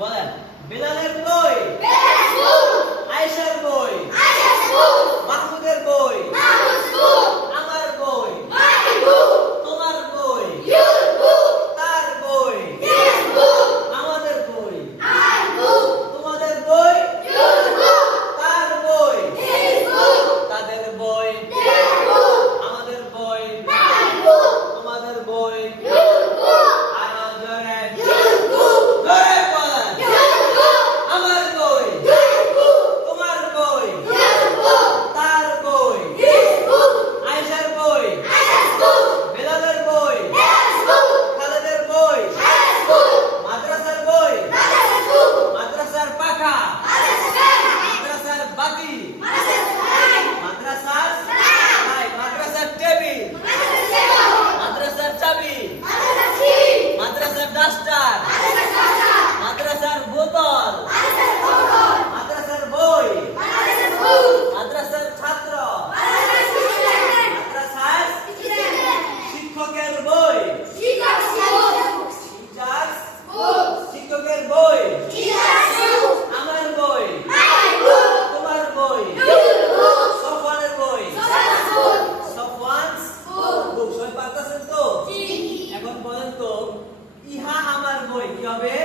বলেন বেলালের বই, আয়েশার বই, মাহমুদের বই, আমার বই, তোমার বই, তার বই, আমাদের বই, তোমাদের বই, তার বই, তাদের বই, আমাদের বই, তোমাদের বই, আরো জোরে জোরে বলেন আমার বই, তোমার বই, তার বই, আয়েশার বই, বেলালের বই, খালেদের বই, মাদ্রাসার বই, মাদ্রাসার পাখা, মাদ্রাসার বাতি, মাদ্রাসার মাদ্রাসার টেবিল, মাদ্রাসার চাবি, মাদ্রাসার ডাস্টার, মাদ্রাসার বোতল, মাদ্রাসার বই, মাদ্রাসার ছাত্র, মাদ্রাসার শিক্ষকের বই, শিক্ষকের বই, আমার বই, তোমার বই, সফওয়ানের বই, সফওয়ানস বুক। সবাই পারতেছেন তো? এখন বলেন তো ইহা আমার বই কি হবে?